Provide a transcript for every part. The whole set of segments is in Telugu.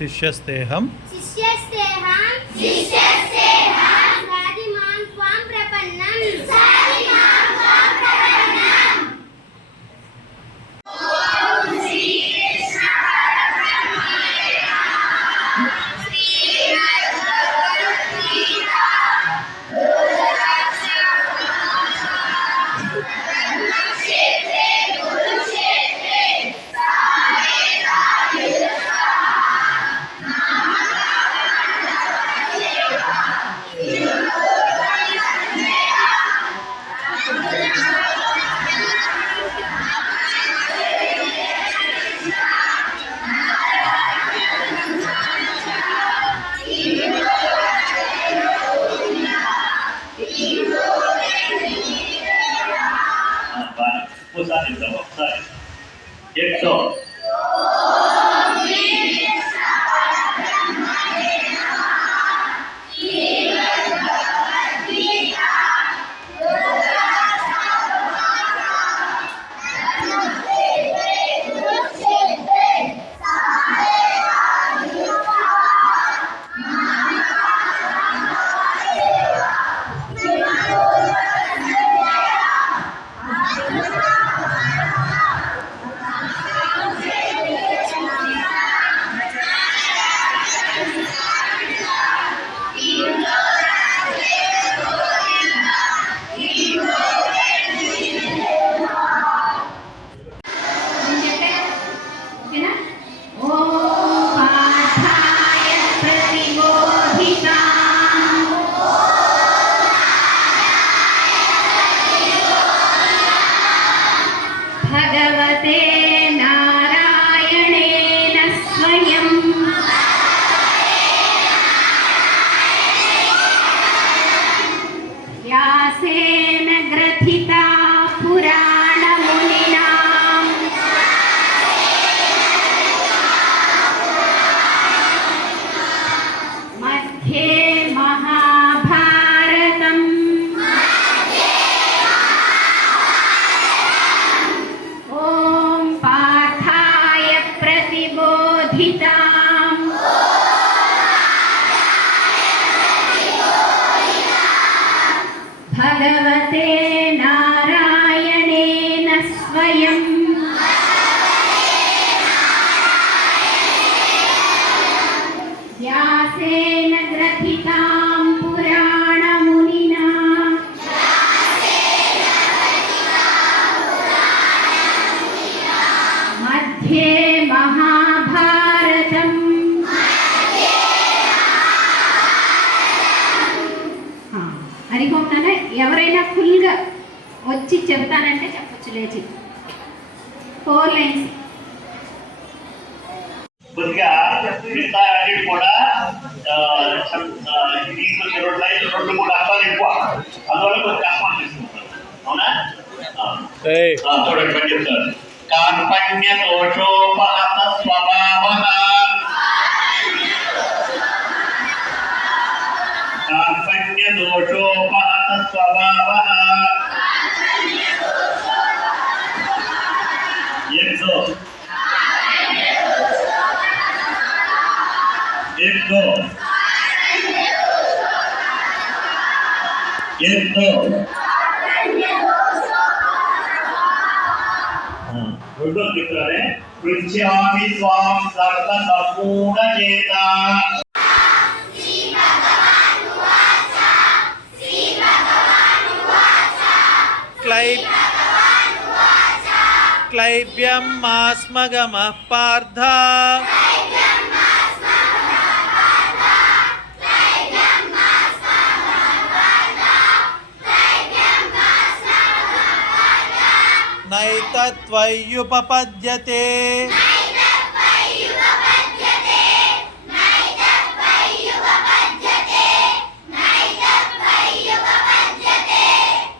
शिष्यस्तेहं साधिमां त्वां प्रपन्नं भगवते नारायणेन स्वयं व्यासेन ग्रथितां पुराणमुनिना मध्ये महाभारतम् హరిహోమ్నానే ఎవరైనా ఫుల్గా వచ్చి చెప్తానంటే చెప్పొచ్చు లేచి 4 లైన్స్ కొద్దిగా మిగతా అన్ని కూడా దీంట్లో 2 లైన్లు 2-3 అర్థాలు ఎక్కువ అందువల్ల కొద్దిగా కష్టం తీసుకుంటారు అవునా చూడండి పని చెప్తారు కార్పణ్య దోషోపహత స్వభావః कार्पण्य दोषोपहत स्वभावः एक दो రెండో చిత్రమే పృచ్ఛామి స్వాం సర్వ సంపూర్ణ చేత क्लैब्यं मास्मगमः पार्थ नैतत्त्वय्युपपद्यते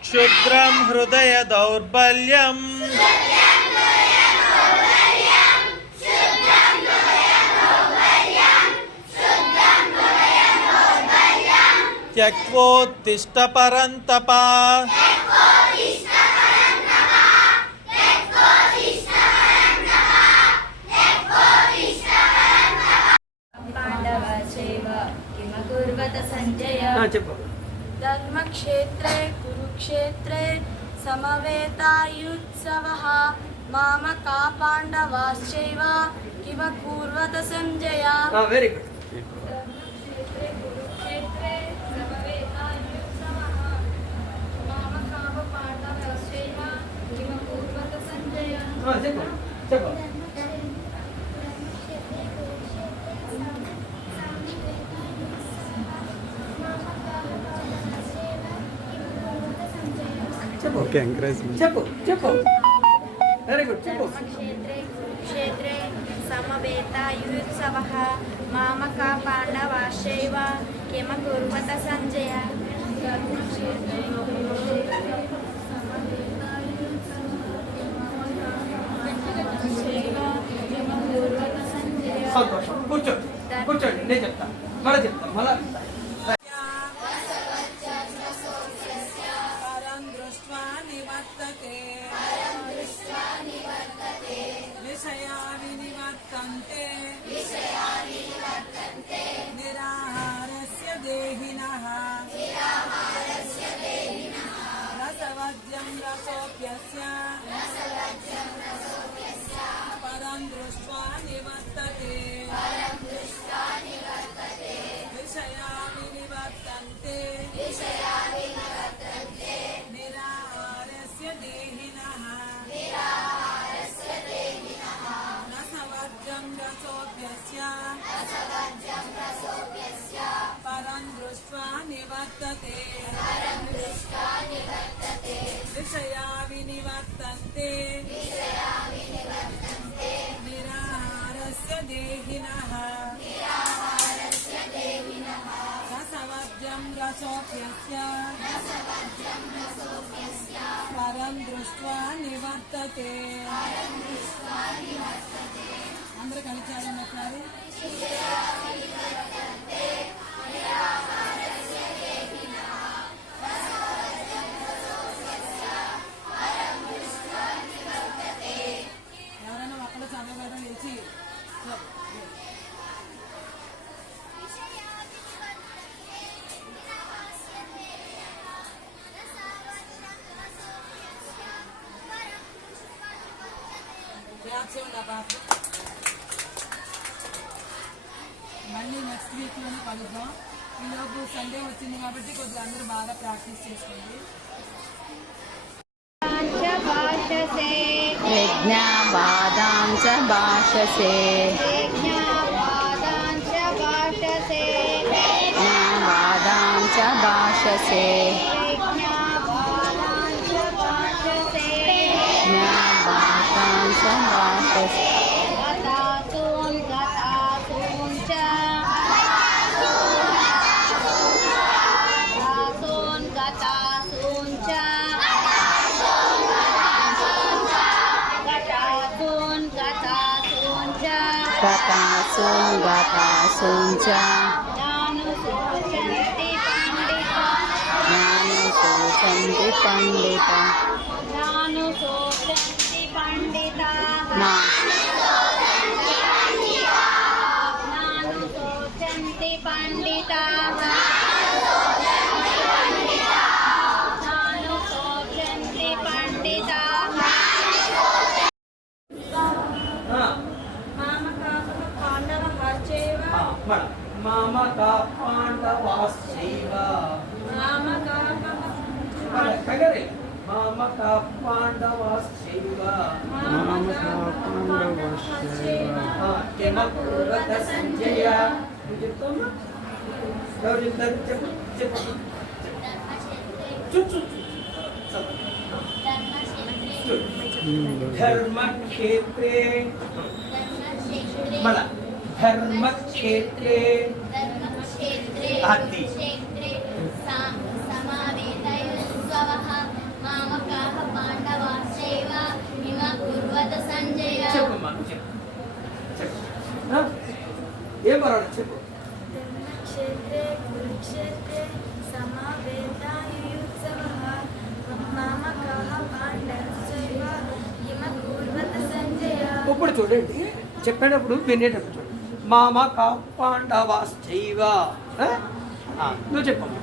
क्षुद्रं हृदय दौर्बल्यं त्यक्त्वोत्तिष्ठ परन्तप చెప్పు. ధర్మక్షేత్రే కురుక్షేత్రే సమవేతాయుత్సవః మామకా పాండవాశ్చైవ కిమ కూర్వత సంజయ. Very good. ధర్మక్షేత్రే కురుక్షేత్రే సమవేతాయుత్సవః మామకా పాండవాశ్చైవ కిమ కూర్వత సంజయ. చెప్పు చెప్పు. చెప్పు. Okay, encouragement. చెప్పు చెప్పు. Very good. చెప్పు. ధర్మక్షేత్రే కురుక్షేత్రే సమవేతాయుత్సవః మామకా పాండవాశ్చైవ కిమ కుర్వత సంజయ. ధర్మక్షేత్రే కురుక్షేత్రే సంతోషం. కూర్చోండి కూర్చోండి, నేను చెప్తా మళ్ళీ చెప్తా మళ్ళా. పరం దృష్ట్వా నివర్తతే విషయా వినివర్తంతే నిరాహారస్య దేహినః రసవద్యం రసోప్యస్య పరం దృష్ట్వా నివర్తతే విషయా వినివర్తంతే నిరాహారస్య దేహినః రసవర్జం రసోప్యస్య పరం దృష్ట్వా నివర్తతే విషయా వినివర్తంతే నిరాహారస్య దేహినః రసవర్జం రసోప్యస్య పరం దృష్ట్వా నివర్తతే. అందరూ కలిసి ఆడండి ఒకసారి. ఎవరైనా ఒకళ్ళు చదవడం లేచి మళ్ళీ నెక్స్ట్ వీక్లోనే కలుద్దాం. ఈలోపు సండే వచ్చింది కాబట్టి కొద్దిగా అందరూ బాగా ప్రాక్టీస్ చేసుకోండి. యజ్ఞావాదాం చ భాషసే యజ్ఞావాదాం చ భాషసే యజ్ఞావాదాం చ భాషసే యజ్ఞావాదాం చ భాషసే యజ్ఞావాదాం చ భాషసే గతాసూన్ గతాసూన్ చ గతాసూన్ గతాసూన్ చ గతాసూన్ గతాసూన్ చ గతాసూన్ గతాసూన్ చ జ్ఞానుశోచంతి పండిత జ్ఞానుశోచంతి పండిత జ్ఞానుశోచంతి పండిత మా జ్ఞానుశోచంతి పండిత జ్ఞానుశోచంతి పండిత మామకా పాండవాశ్చైవ మామకా పాండవాశ్చైవ. మామకా కగరే మామకా పాండవాశ్చైవ కిమ కుర్వత సంజయ. నువ్వు చెప్తావా? ఎవరు చెప్తారు? చెప్పు చెప్పు. చూచు ధర్మక్షేత్రే మళ్ళా ధర్మక్షేత్రే అది చెప్పమ్మా చెప్పు చెప్పు. ఏం పర్వాలేదు చెప్పు. ధర్మక్షేత్రే కురుక్షేత్రే సమవేతాయుత్సవః మామకా పాండవాశ్చైవ కిమ కూర్వత సంజయ. ఇప్పుడు చూడండి, చెప్పేటప్పుడు వినేటప్పుడు చూడండి. మామ కా పాండవాశ్చైవ. నువ్వు చెప్పమ్మా.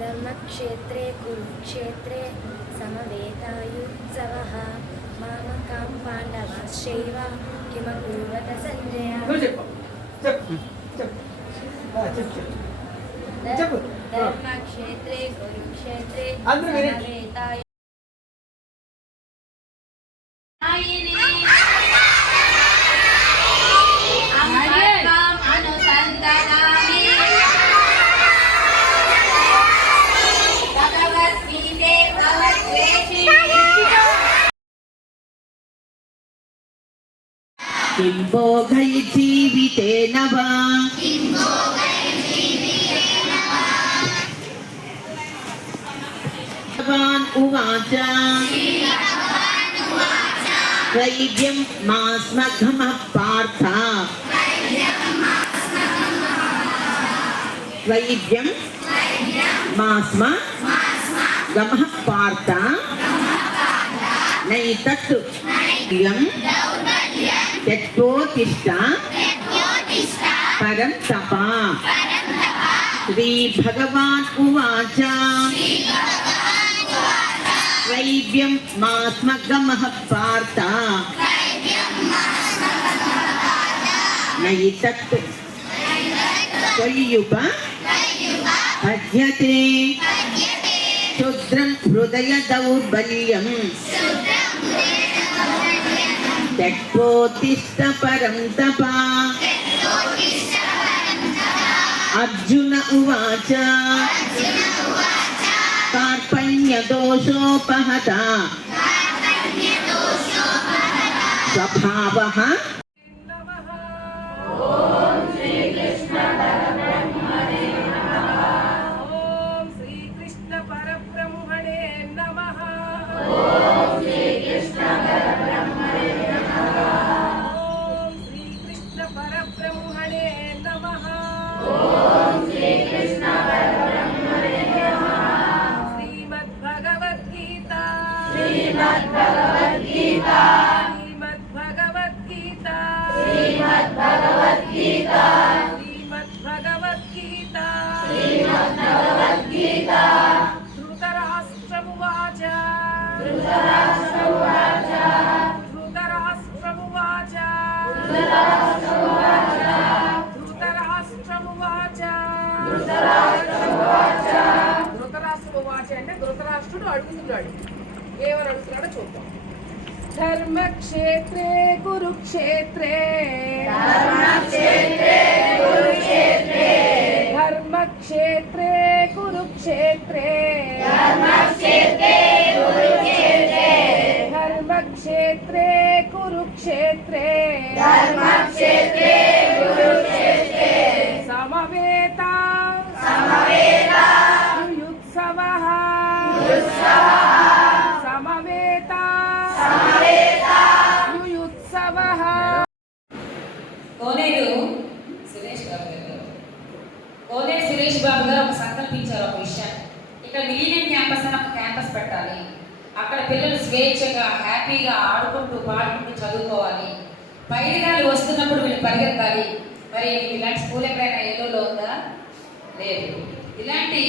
ధర్మక్షేత్రే కురుక్షేత్రే సమవేతాయుత్సవః మామకాం పాండవాశ్చైవ కిమకుర్వత సంజయ. నువ్వు చెప్పు చెప్పు చెప్పు చెప్పు చెప్పు. ధర్మక్షేత్రే కురుక్షేత్రే అందరూ వినండి. సమవేతాయు किं भोगै जीवितेन वा भगवान् उवाच दैव्यं मास्मघमः पार्थ दैव्यं मास्मघमः पार्थ नैतत् यं त्यक्तोत्तिष्ठ परं तप. श्रीभगवान् उवाच दैव्यं मास्मगमः पार्थ नैतत् त्वय्युपपद्यते क्षुद्रं हृदय दौर्बल्यं त्यक्तोत्तिष्ठ परं तप. अर्जुन उवाच कार्पण्यदोषोपहता स्वभावः ఓం శ్రీకృష్ణ పరబ్రహ్మణే నమః. ఓం శ్రీకృష్ణ పరబ్రహ్మణే నమః. శ్రీమద్భగవద్గీత ధృతరాష్ట్రమువాచ అంటే ధృతరాష్ట్రుడు అడుగుతున్నాడు. ఏమని అడుగుతున్నాడో చూద్దాం. ధర్మక్షేత్రే కురుక్షేత్రే ధర్మక్షేత్రే కురుక్షేత్రే ధర్మక్షేత్రే కురుక్షేత్రే సమవేత యుయుత్సవః సమవేత యుయుత్సవః. కోనేరు సురేష్ బాబు గారు ఒక సంకల్పించారు ఒక విషయాన్ని. ఇక్కడ మిలీనియం క్యాంపస్ అని ఒక క్యాంపస్ పెట్టాలి. అక్కడ పిల్లలు స్వేచ్ఛగా హ్యాపీగా ఆడుకుంటూ పాడుకుంటూ చదువుకోవాలి. పైరుగాలి వస్తున్నప్పుడు వీళ్ళు పరిగెత్తాలి. మరి ఇలాంటి స్కూల్ ఎక్కడైనా ఏలూరులో ఉందా? లేదు. ఇలాంటి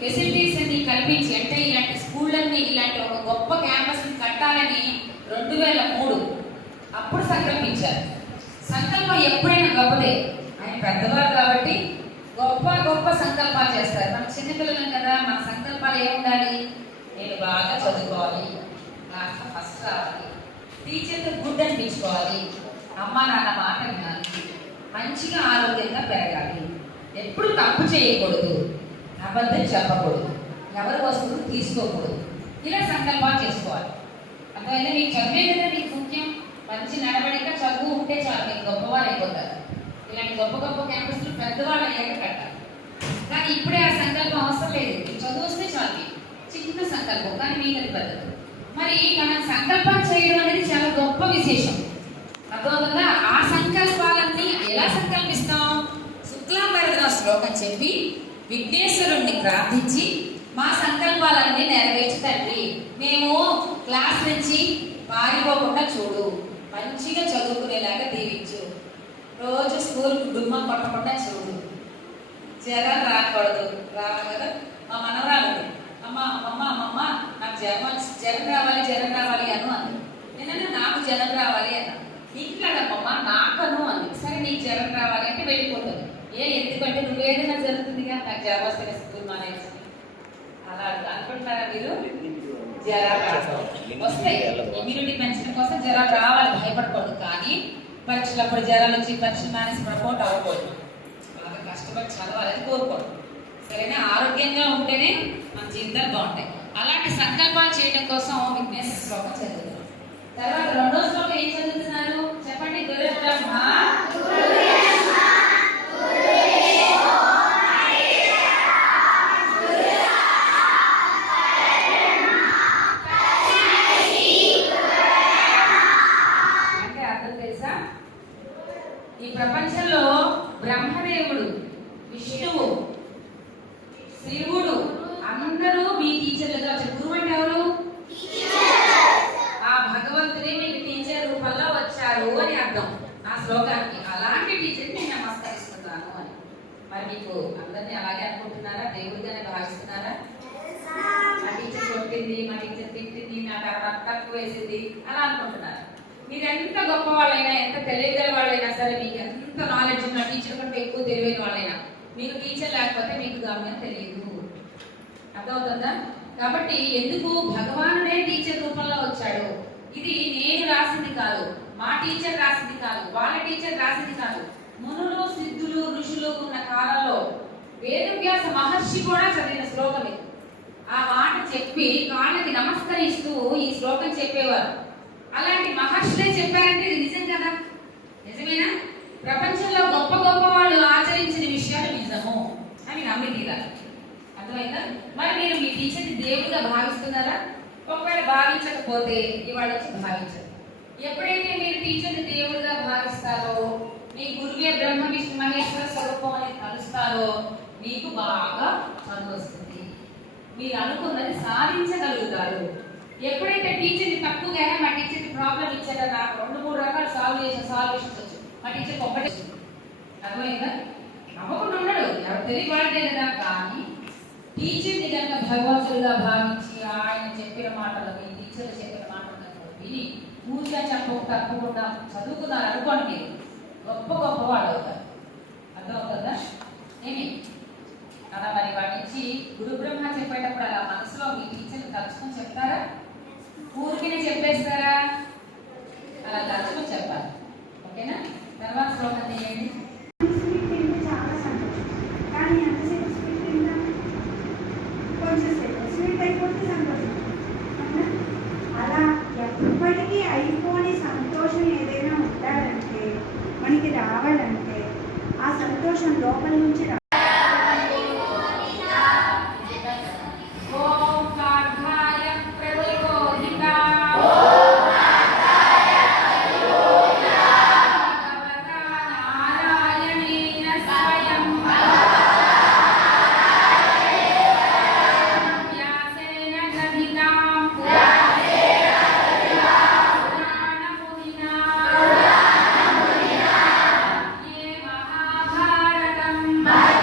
ఫెసిలిటీస్ అన్ని కల్పించి అంటే ఇలాంటి స్కూళ్ళన్నీ ఇలాంటి ఒక గొప్ప క్యాంపస్ని కట్టాలని 2003 అప్పుడు సంకల్పించారు. సంకల్పం ఎప్పుడైనా గొప్పదే. ఆయన పెద్దవారు కాబట్టి గొప్ప గొప్ప సంకల్పాలు చేస్తారు. మన చిన్నపిల్లలం కదా, మన సంకల్పాలు ఏముండాలి? నేను బాగా చదువుకోవాలి, క్లాస్లో ఫస్ట్ రావాలి, టీచర్తో గుడ్ అనిపించుకోవాలి, అమ్మ నాన్న మాట వినాలి, మంచిగా ఆరోగ్యంగా పెరగాలి, ఎప్పుడు తప్పు చేయకూడదు, అబద్ధం చెప్పకూడదు, ఎవరి వస్తువులు తీసుకోకూడదు. ఇలా సంకల్పాలు చేసుకోవాలి. అందువల్ల మీకు చదివే కదా మీకు ముఖ్యం. మంచి నడవడిక చదువు ఉంటే చాలు, మీకు గొప్పవారు అయిపోతారు. ఇలాంటి గొప్ప గొప్ప క్యాంపస్లు పెద్దవాళ్ళు అయ్యాక కట్టాలి. కానీ ఇప్పుడే ఆ సంకల్పం అవసరం లేదు. మీకు చదువు వస్తే చాలు. చిన్న సంకల్పం, కానీ మీకు అది పెద్దది. మరి మనం సంకల్పం చేయడం అనేది చాలా గొప్ప విశేషం. అర్థమవుతుందా? ఆ సంకల్పాలన్నీ ఎలా సంకల్పిస్తాం? శుక్లాంబరధన శ్లోకం చెప్పి విఘ్నేశ్వరుణ్ణి ప్రార్థించి మా సంకల్పాలన్నీ నెరవేర్చు తండ్రి, మేము క్లాస్ నుంచి పారిపోకుండా చూడు, మంచిగా చదువుకునేలాగా దీవించు, రోజు స్కూల్కి డుమ్మ కొట్టకుండా చూడు, జ్వరం రాకూడదు, రాగా మా మనవరాలు ఉంది. అమ్మ అమ్మ అమ్మ నాకు జనం రావాలి అను అంది. నేనన్నా నాకు జనం రావాలి అన్నా. ఇంట్లాడమ్మమ్మ నాకను అంది. సరే నీకు జనం రావాలి అంటే వెళ్ళిపోతుంది. ఎందుకంటే నువ్వు ఏదైనా జరుగుతుందిగా నాకు జ్వరం వస్తే స్కూల్ మానేసి అలా అనుకుంటున్నారా మీరు? జ్వరాలు వస్తాయి, ఇమ్యూనిటీ పెంచడం కోసం జ్వరాలు రావాలి, భయపడకూడదు. కానీ పరీక్షలప్పుడు జ్వరాలు వచ్చి పరీక్షలు మానేసి ప్రమోట్ అవ్వకూడదు. బాగా కష్టపడి చదవాలని కోరుకోండి. సరేనా? ఆరోగ్యంగా ఉంటేనే మన జీవితాలు బాగుంటాయి. అలాంటి సంకల్పాలు చేయడం కోసం విఘ్నేశ శ్లోకం చదువుతున్నాం. తర్వాత రెండో శ్లోకం ఏం చదువుతున్నారు చెప్పండి? గురుబ్రహ్మ అంటే అర్థం తెలుసా? ఈ ప్రపంచంలో బ్రహ్మదేవుడు, విష్ణువు, శివుడు అందరూ మీ టీచర్లుగా వచ్చారు. గురువు అంటే ఎవరు? ఆ భగవంతుడే మీకు టీచర్ రూపంలో వచ్చారు అని అర్థం ఆ శ్లోకానికి. అలాంటి టీచర్ని నేను నమస్కరిస్తున్నాను అని. మరి మీకు అందరినీ అలాగే అనుకుంటున్నారా? దేవుడిగానే భావిస్తున్నారా? మా టీచర్ కొట్టింది, మా టీచర్ తిట్టింది, నాకు అక్కడ తక్కువ వేసింది అలా అనుకుంటున్నారా? మీరు ఎంత గొప్ప వాళ్ళైనా, ఎంత తెలియగల వాళ్ళైనా సరే, మీకు ఎంత నాలెడ్జ్ ఉన్న టీచర్ కంటే ఎక్కువ తెలివైన వాళ్ళైనా, మీకు టీచర్ లేకపోతే మీకు గమ్యం తెలియదు. అర్థమవుతుందా? కాబట్టి ఎందుకు భగవానుడే టీచర్ రూపంలో వచ్చాడు. ఇది నేను రాసింది కాదు, మా టీచర్ రాసింది కాదు, వాళ్ళ టీచర్ రాసింది కాదు. మునులు, సిద్ధులు, ఋషులు ఉన్న కాలంలో వేదవ్యాస మహర్షి కూడా చదివిన శ్లోకం ఇది. ఆ మాట చెప్పి కాళ్ళకి నమస్కరిస్తూ ఈ శ్లోకం చెప్పేవారు. అలాంటి మహర్షులే చెప్పారంటే ఇది నిజం కదా? నిజమేనా? ప్రపంచంలో గొప్ప గొప్ప వాళ్ళు ఆచరించిన విషయాలు నిజము అని నమ్మి తీరాలి. అర్థమైందా? మరి మీరు మీ టీచర్ని దేవుడిగా భావిస్తున్నారా? ఒకవేళ భావించకపోతే ఇవాళ వచ్చి భావించరు. ఎప్పుడైతే మీరు టీచర్ని దేవుడిగా భావిస్తారో, మీ గురువే బ్రహ్మ విష్ణు మహేశ్వర స్వరూపం అని కలుస్తారో, మీకు బాగా చదువు వస్తుంది, మీరు అనుకున్నది సాధించగలుగుతారు. ఎప్పుడైతే టీచర్ని తక్కువగా మా టీచర్కి ప్రాబ్లం ఇచ్చారో, నాకు 2-3 రకాల సాల్వేషన్స్ వచ్చు, మా టీచర్కి ఒక్కటే. అర్థమైందా? నమ్మకుండా ఉండడు, ఎవరు తెలియవాడే కదా. కానీ టీచర్ని కనుక భగవంతుడిగా భావించి ఆయన చెప్పిన మాటలు, మీ టీచర్లు చెప్పిన మాటలు విని పూజ తప్పకుండా చదువుకున్నారు అనుకోండి, మీరు గొప్ప గొప్ప వాళ్ళు అవుతారు. అర్థమవుతుందా? ఏమి అలా మరి వాటి నుంచి గురు బ్రహ్మ చెప్పేటప్పుడు అలా మనసులో మీ టీచర్ని తలుచుకొని చెప్తారా? ఊరికినే చెప్పేస్తారా? అలా తలుచుకొని చెప్పాలి. ఓకేనా? తర్వాత శ్లోకం చేయండి. అలా ఎప్పటికీ అయిపోని సంతోషం ఏదైనా ఉండాలంటే, మనకి రావాలంటే ఆ సంతోషం లోపల నుంచి Bye.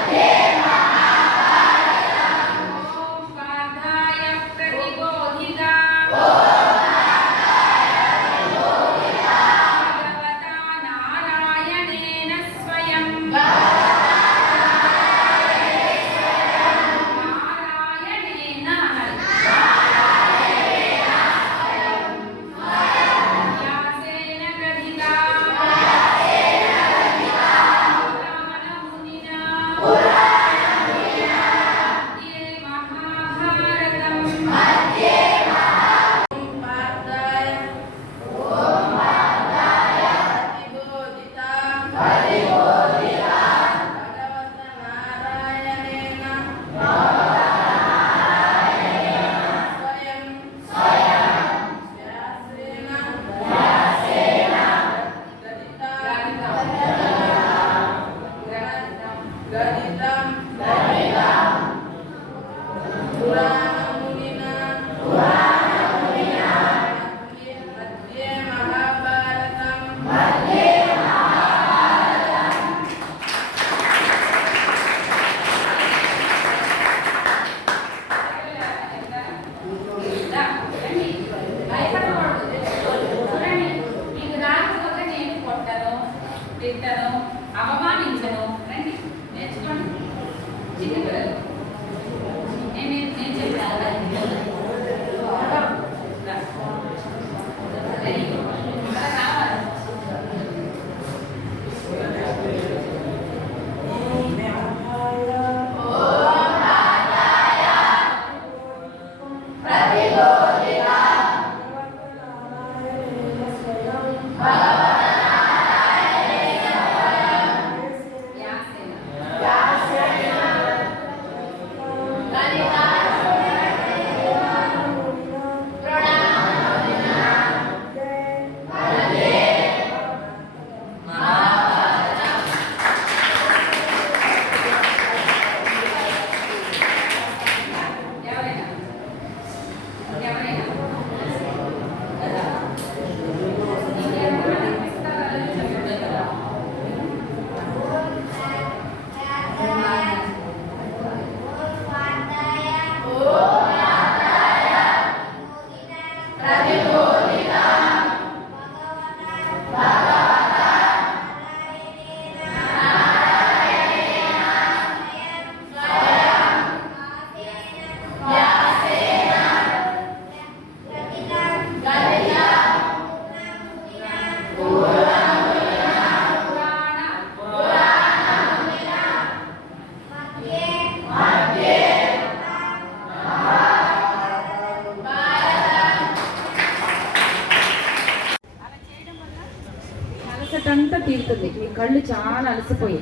అలసట అంతా తీరుతుంది. మీ కళ్ళు చాలా అలసిపోయి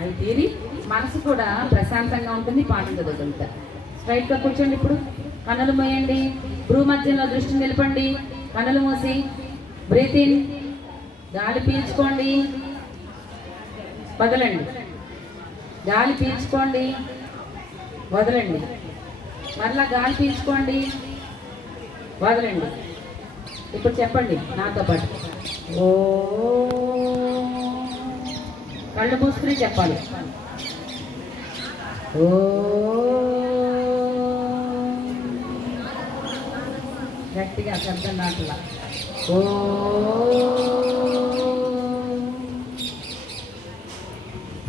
అవి తీరి మనసు కూడా ప్రశాంతంగా ఉంటుంది, పాట చదువుతుంటారు. స్ట్రైట్గా కూర్చోండి. ఇప్పుడు కన్నులు మూయండి, భ్రూ మధ్యలో దృష్టి నిలపండి. కన్నులు మూసి బ్రీత్ ఇన్, గాలి పీల్చుకోండి, వదలండి. గాలి పీల్చుకోండి, వదలండి. మరలా గాలి పీల్చుకోండి, వదలండి. ఇప్పుడు చెప్పండి నాతో పాటు. ఓ కళ్ళు మూసుకుని చెప్పాలి. ఓ గట్టిగా శబ్దం నాటులా. ఓ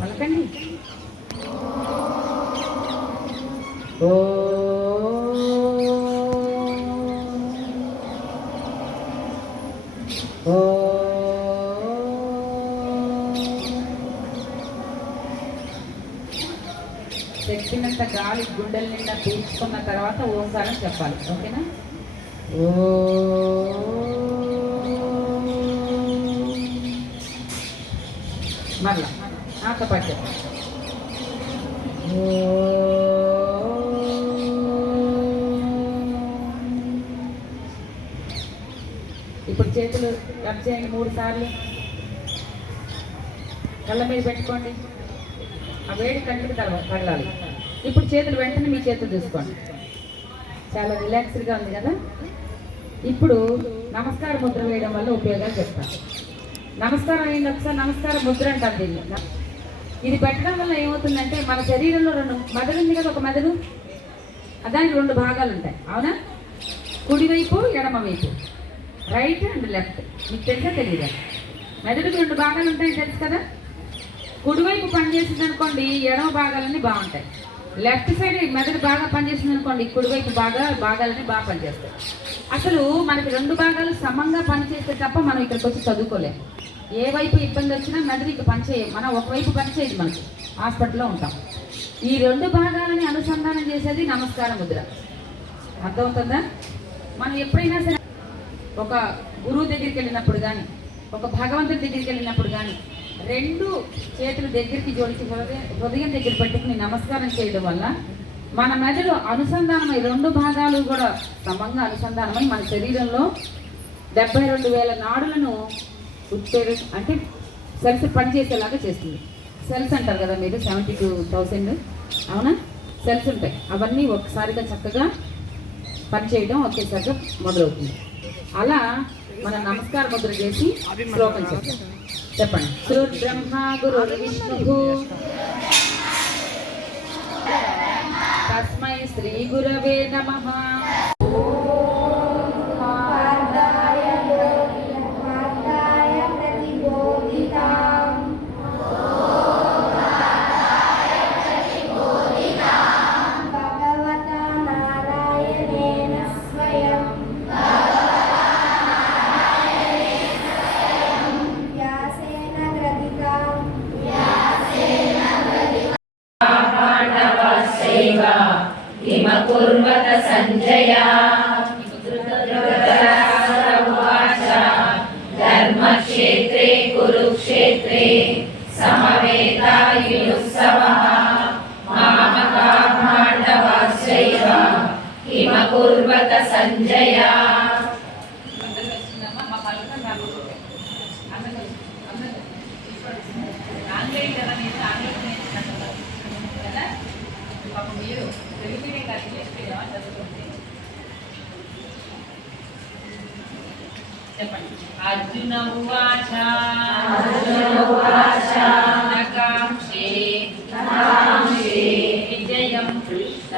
పలకండి. ఓ ఓ శక్తినంత గాలి గుండెల నిండా పీల్చుకున్న తర్వాత ఓంకారం చెప్పాలి. ఓకేనా? ఓ మళ్ళా నాతో పాటు చెప్పాలి. ఇప్పుడు చేతులు రబ్ చేయండి 3 సార్లు. కళ్ళ మీద పెట్టుకోండి. ఆ వేడి కంటికి తగలాలి. ఇప్పుడు చేతులు వెంటనే మీ చేతులు చూసుకోండి. చాలా రిలాక్స్డ్గా ఉంది కదా. ఇప్పుడు నమస్కార ముద్ర వేయడం వల్ల ఉపయోగాలు చెప్తాను. నమస్కారం అయింది, ఒకసారి నమస్కార ముద్ర అంటారు దీన్ని. ఇది పెట్టడం వల్ల ఏమవుతుందంటే మన శరీరంలో 2 మెదడు ఉంది కదా, ఒక మెదడు, దానికి 2 భాగాలు ఉంటాయి. అవునా? కుడివైపు ఎడమవైపు, రైట్ అండ్ లెఫ్ట్. మీకు తెలుసా తెలియదా? మెదడుకి 2 భాగాలు ఉంటాయి తెలుసు కదా. కుడివైపు పనిచేసింది అనుకోండి, ఎడమ భాగాలన్నీ బాగుంటాయి. లెఫ్ట్ సైడ్ మెదడు బాగా పనిచేసింది అనుకోండి, కుడివైపు భాగాలన్నీ బాగా పనిచేస్తాయి. అసలు మనకి 2 భాగాలు సమంగా పనిచేస్తే తప్ప మనం ఇక్కడికి వచ్చి చదువుకోలేము. ఏ వైపు ఇబ్బంది వచ్చినా మెదడుకి పనిచేయం. మనం ఒకవైపు పనిచేయదు, మనకి హాస్పిటల్లో ఉంటాం. ఈ 2 భాగాలని అనుసంధానం చేసేది నమస్కార ముద్ర. అర్థమవుతుందా? మనం ఎప్పుడైనా సరే ఒక గురువు దగ్గరికి వెళ్ళినప్పుడు కానీ, ఒక భగవంతుడి దగ్గరికి వెళ్ళినప్పుడు కానీ 2 చేతులు దగ్గరికి జోడించి హృదయం దగ్గర పెట్టుకుని నమస్కారం చేయడం వల్ల మన మెదడు అనుసంధానమై 2 భాగాలు కూడా సమంగా అనుసంధానమై మన శరీరంలో 72,000 నాడులను అంటే సెల్స్ పనిచేసేలాగా చేస్తుంది. సెల్స్ అంటారు కదా మీరు, 72,000. అవునా? సెల్స్ ఉంటాయి. అవన్నీ ఒకసారిగా చక్కగా పనిచేయడం ఒకేసారిగా మొదలవుతుంది. అలా మనం నమస్కార ముద్ర చేసి శ్లోకం చెప్పండి. గురు బ్రహ్మ గురు విష్ణు తస్మై శ్రీ గురవే నమః. కిమకుర్వత సంజయ ధర్మక్షేత్రే కురుక్షేత్రే సమవేతాయుత్సవః మామకా పాండవాశ్చైవ కిమకుర్వత సంజయ. అర్జున ఉవాచ నకాంక్షే విజయం కృష్ణ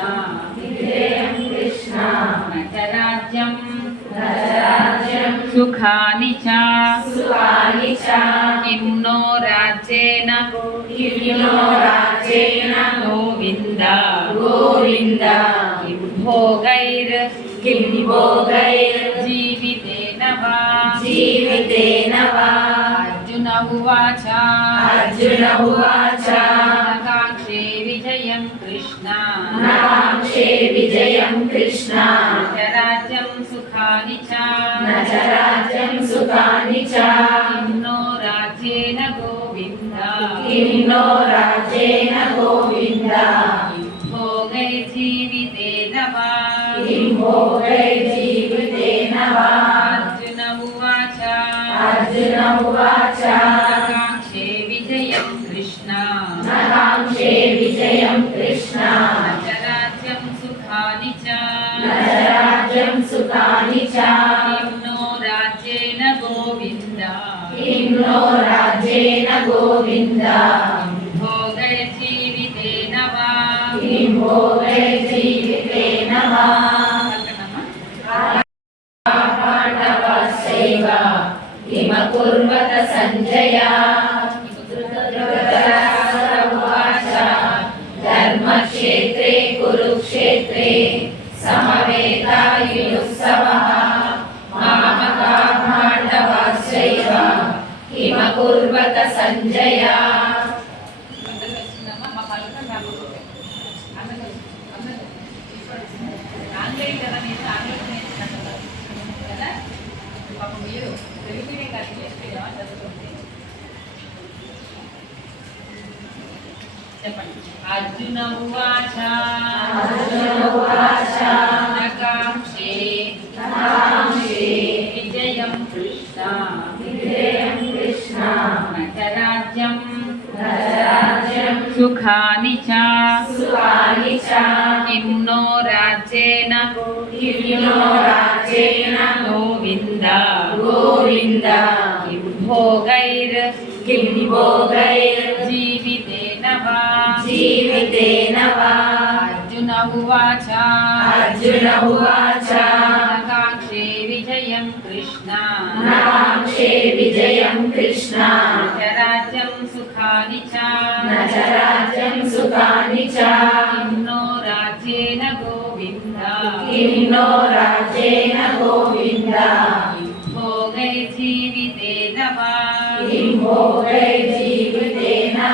నచరాజ్యం సుఖాని చ కిం నో రాజ్యేన గోవింద కిం భోగైర్ జీవితేన వా. అర్జున ఉవాచ నకాంక్షే విజయం కృష్ణ నచరాజ్యం సుఖాని చ కిం నో రాజ్యేన किं नो राज्येन गोविन्द भोगैर्जीवितेन वा किं भोगैर्जीवितेन वा अर्जुन उवाच नकाङ्क्षे विजयं कृष्ण नकाङ्क्षे विजयं कृष्ण न च राज्यं सुखानि च किं नो राज्येन गोविन्द भोगैर्जीवितेन वा पाण्डवस्यैव किमकुर्वत सञ्जय धृतराष्ट्र उवाच धर्मक्षेत्रे कुरुक्षेत्रे समवेतायुत्सवः मामकाः पाण्डवाश्चैव किमकुर्वत सञ्जय अर्जुन उवाच नकाङ्क्षे विजयं कृष्ण न च राज्यं सुखानि च किं नो राज्येन गोविन्द किं भोगैर्जीवितेन वा अर्जुन उवाच नकाङ्क्षे विजयं कृष्ण न च राज्यं सुखानि च किं नो राज्येन गोविन्द भोगैर्जीवितेन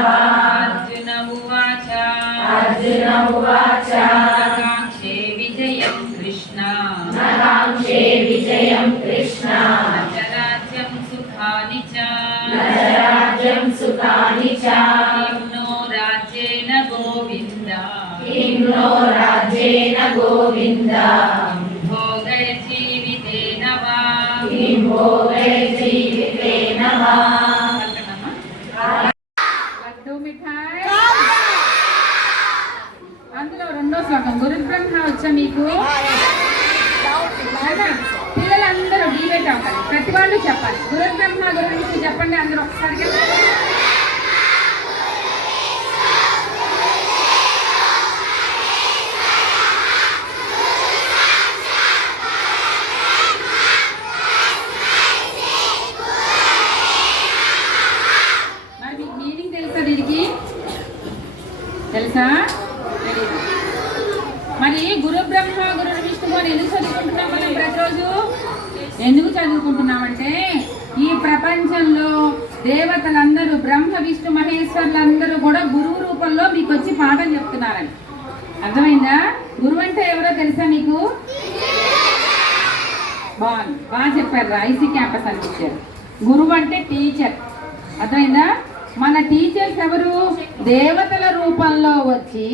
वा अर्जुन उवाच नकाङ्क्षे विजयं कृष्ण न च राज्यं सुखानि च किं नो राज्येन गोविन्द भोगैर्जीवितेन वा లడ్డూ మిఠాయి అందులో రెండో శ్లోకం గురు బ్రహ్మ వచ్చా మీకు కదా? పిల్లలందరూ డిబేట్ అవ్వాలి, ప్రతి వాళ్ళు చెప్పాలి. గురు బ్రహ్మ గురించి చెప్పండి అందరూ ఒకసారిగా. మరి మీకు మీనింగ్ తెలుసా దీనికి? తెలుసా? మరి గురు బ్రహ్మ గురు విష్ణువు అని ఎందుకు చదువుకుంటున్నాం మనం ప్రతిరోజు? ఎందుకు చదువుకుంటున్నామంటే ఈ ప్రపంచంలో దేవతలందరూ బ్రహ్మ విష్ణు మహేశ్వరులందరూ కూడా గురువు రూపంలో మీకు వచ్చి పాఠం చెప్తున్నారని. అర్థమైందా? గురువు అంటే ఎవరో తెలుసా మీకు? బాగా చెప్పారు, ఐసీ క్యాంపస్ అనిపించారు. గురువు అంటే టీచర్. అర్థమైందా? మన టీచర్స్ ఎవరు? దేవతల రూపంలో వచ్చి,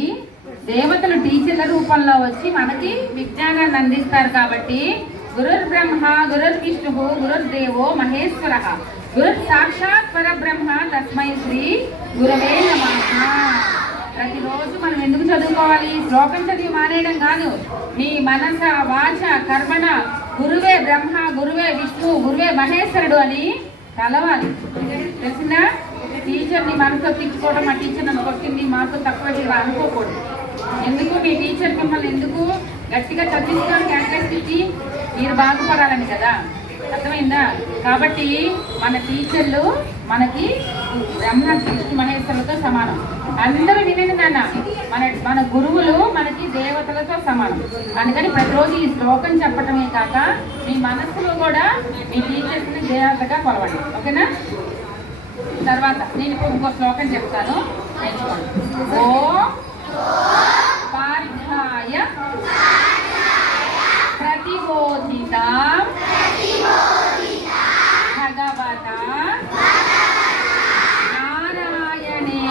దేవతలు టీచర్ల రూపంలో వచ్చి మనకి విజ్ఞానాన్ని అందిస్తారు. కాబట్టి గురుర్ బ్రహ్మ గురుర్ విష్ణు గురుర్దేవో మహేశ్వర గురు సాక్షాత్ పరబ్రహ్మ తస్మై శ్రీ గురవే నమః. ప్రతిరోజు మనం ఎందుకు చదువుకోవాలి? శ్లోకం చదివి మానేయడం కాదు. మీ మనస వాచ కర్మణ గురువే బ్రహ్మ గురువే విష్ణు గురువే మహేశ్వరుడు అని కలవాలి. తెలిసిందా? టీచర్ని మనసుతో తిట్టుకోవడం, మా టీచర్ నన్ను కొట్టింది, మార్కు తక్కువ అనుకోకూడదు. ఎందుకు? మీ టీచర్ మిమ్మల్ని ఎందుకు గట్టిగా చదివిస్తాను క్యాన్వాస్ ఇచ్చి మీరు బాగుపడాలని కదా. అర్థమైందా? కాబట్టి మన టీచర్లు మనకి బ్రహ్మ విష్ణు మహేశ్వరులతో సమానం. అందరూ వినండి నాన్న, మన గురువులు మనకి దేవతలతో సమానం. అందుకని ప్రతిరోజు ఈ శ్లోకం చెప్పటమే కాక మీ మనస్సులో కూడా మీ టీచర్స్ని దేవతగా కొలవండి. ఓకేనా? తర్వాత నేను ఇప్పుడు ఇంకో శ్లోకం చెప్తాను, నేర్చుకోండి. ఓ పార్థాయ ప్రతిబోధిత భగవత నారాయణేన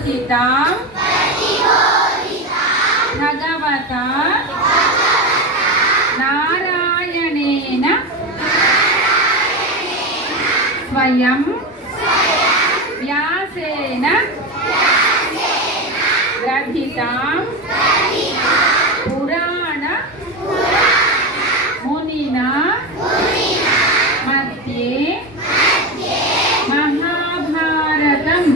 प्रतिबोधितां भगवता नारायणेन स्वयं व्यासेन ग्रथितां पुराण मुनिना मध्ये महाभारतम्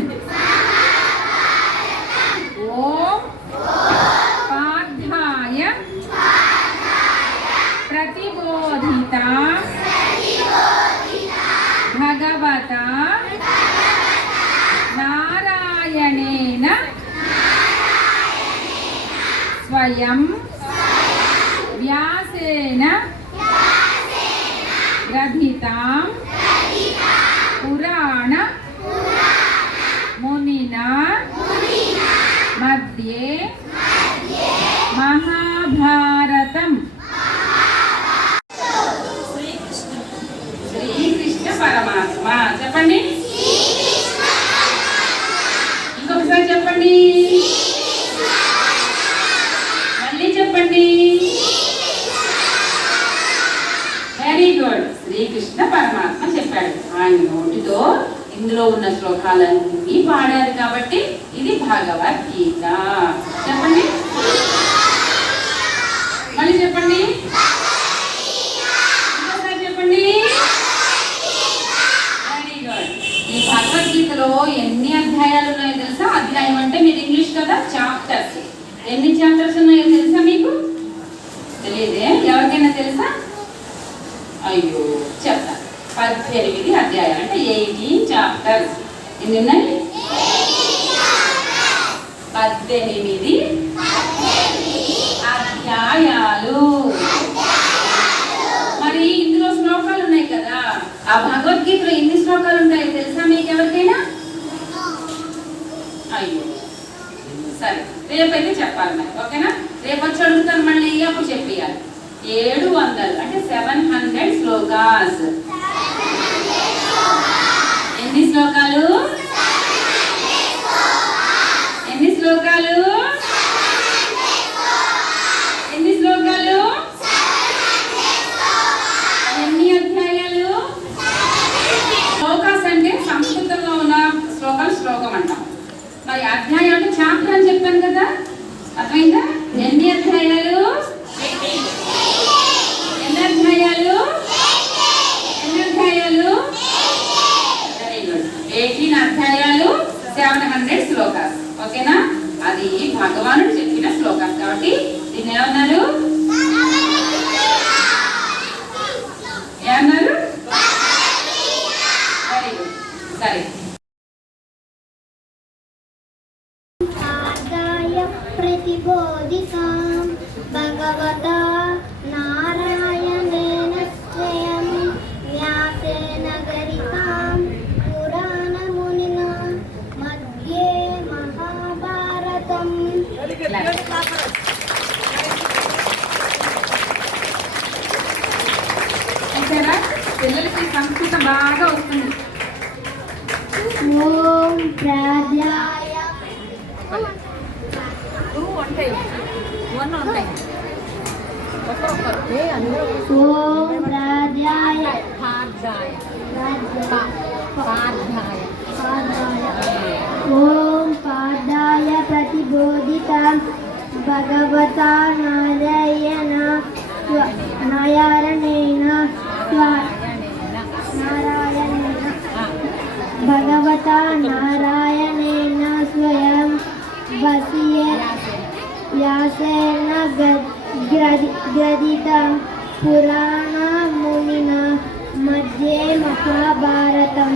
ओम पार्थाय प्रतिबोधिता भगवता नारायणेन स्वयं व्यासेन ग्रथितां पुराण मुनिना मध्ये महाभारतम् శ్రీకృష్ణ పరమాత్మ చెప్పండి ఇంకొకసారి చెప్పండి మళ్ళీ చెప్పండి వెరీ గుడ్ శ్రీకృష్ణ పరమాత్మ చెప్పాడు ఆయన నోటితో ఇందులో ఉన్న శ్లోకాలన్నీ పాడారు కాబట్టి ఇది భగవద్గీత చెప్పండి మళ్ళీ చెప్పండి ఇంకోసారి చెప్పండి వెరీ గుడ్ ఈ భగవద్గీతలో ఎన్ని అధ్యాయాలు ఉన్నాయో తెలుసా అధ్యాయం అంటే మీరు ఇంగ్లీష్ కదా చాప్టర్స్ ఎన్ని చాప్టర్స్ ఉన్నాయో తెలుసా మీకు తెలియదే ఎవరికైనా తెలుసా అయ్యో చెప్తా 18 అధ్యాయాలు అంటే 18 చాప్టర్స్ ఎన్ని ఉన్నాయి 18 అధ్యాయాలు మరి ఇందులో శ్లోకాలు ఉన్నాయి కదా ఆ భగవద్గీతలో ఎన్ని శ్లోకాలు ఉంటాయో తెలుసా మీకు ఎవరికైనా అయ్యో సరే రేపైతే చెప్పాలి మరి ఓకేనా రేపు వచ్చి అడుగుతాను మళ్ళీ అప్పుడు చెప్పేయాలి 700 అంటే 700 శ్లోకాస్ ఎన్ని శ్లోకాలు ఎన్ని శ్లోకాలు ఎన్ని శ్లోకాలు ఎన్ని అధ్యాయాలు శ్లోకాస్ అంటే సంస్కృతంలో ఉన్న శ్లోకాలు శ్లోకం అంటాం మరి అధ్యాయం అంటే చాప్టర్ అని చెప్పాను కదా అర్థమైందా ఎన్ని అధ్యాయాలు ఎన్ని అధ్యాయాలు ఎన్ని అధ్యాయాలు వెరీ గుడ్ 18 అధ్యాయాలు 700 శ్లోకాస్ ఓకేనా అది భగవానుడు చెప్పిన శ్లోకాస్ కాబట్టి దీన్ని ఏమన్నారు ఏమన్నారు వెరీ గుడ్ సరే प्रतिबोधितां भगवता नारायणेन स्वयं व्यासेन ग्रथितां पुराणमुनिना मध्ये महाभारतम् పిల్లలకి సంస్కృతం బాగా వస్తుంది ఓం ప్రాధ్యాయ ఓం ప్రాధ్యాయ ఓం పార్థాయ ప్రతిబోధితాం భగవతా నారాయణేన భగవతా నారాయణేన స్వయం వ్యాసేన గ్రథితం పురాణ మునినా मध्ये महाभारतम्